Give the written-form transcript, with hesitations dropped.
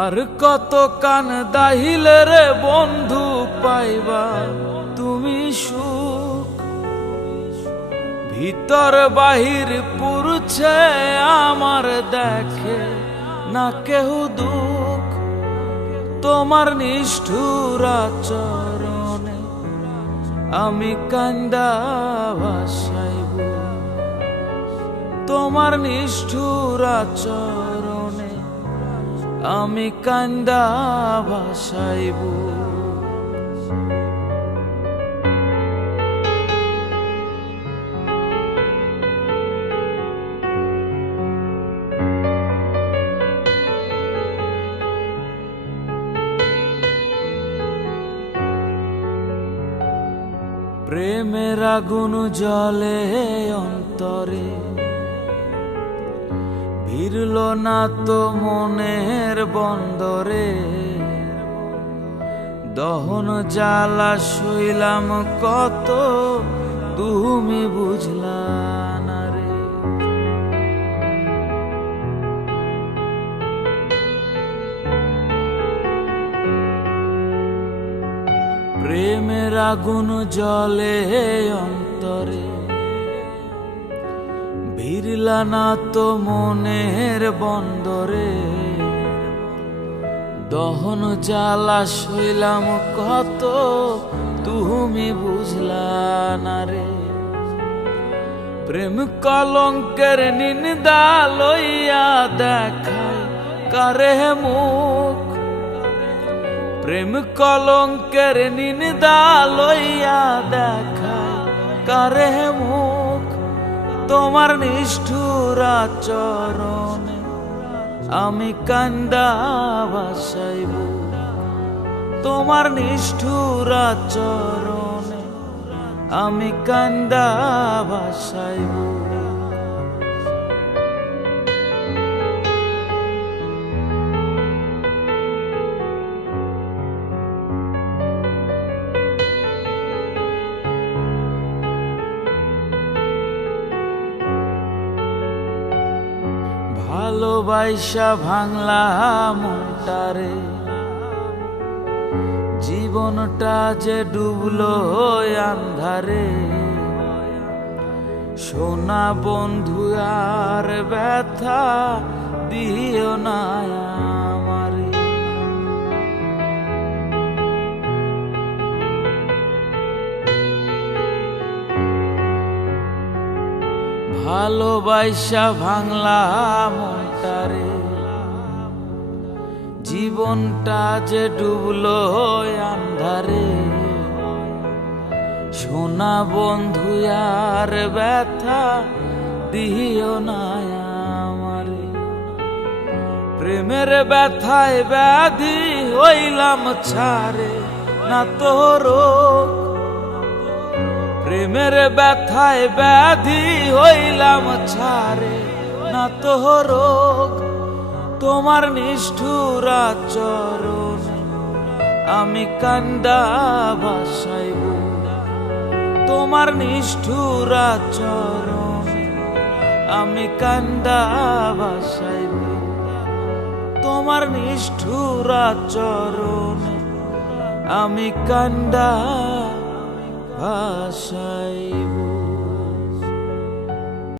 আর কত কান দাহিলে রে বন্ধু পাইবা তুমি সুখ, ভিতর বাহির পুরছে আমার দেখে না কেহ দুঃখ। তোমার নিষ্ঠুর আচরণে আমি কান্দা ভাসাইব, তোমার নিষ্ঠুর আচরণে আমি কান্দা ভাসাইব। প্রেমের আগুন জ্বলে অন্তরে, ভিড়ল না তো মনের বন্দরে। দহন জ্বালা সইলাম কত, তুমি বুঝলা না রে। প্রেমের আগুন জ্বলে অন্তরে, ভিড়লা না তো মনের বন্দরে। দহন জ্বালা সইলাম কত, তুমি বুঝলা না রে। প্রেম কলঙ্কের নিন্দা লইয়া দেখায় কারে মুখ, প্রেম কলঙ্কের নিন্দা লইয়া দেখায় কারে মুখ। তোমার নিষ্ঠুর আচরণে আমি কান্দা ভাসাইব, তোমার নিষ্ঠুর আচরণে আমি কান্দা ভাসাইব। ভালোবাসা ভাঙলা মনটারে, জীবনটা যে ডুবলো আন্ধারে। সোনা বন্ধু আর ব্যথা দিও না আমারে। ভালোবাসা ভাঙলা মনটারে, জীবনটা যে ডুবলো আন্ধারে। সোনা বন্ধু আর ব্যথা দিও না আমারে। প্রেমের ব্যথায় ব্যাধি হইলাম ছাড়ে না তোর, প্রেমের ব্যথায় ব্যাধি হইলাম ছাড়ে না তোর। তোমার নিষ্ঠুর আচরণে আমি কান্দা ভাসাইব, তোমার নিষ্ঠুর আচরণে আমি কান্দা ভাসাইব। তোমার নিষ্ঠুর আচরণে আমি কান্দা ভাসাইব।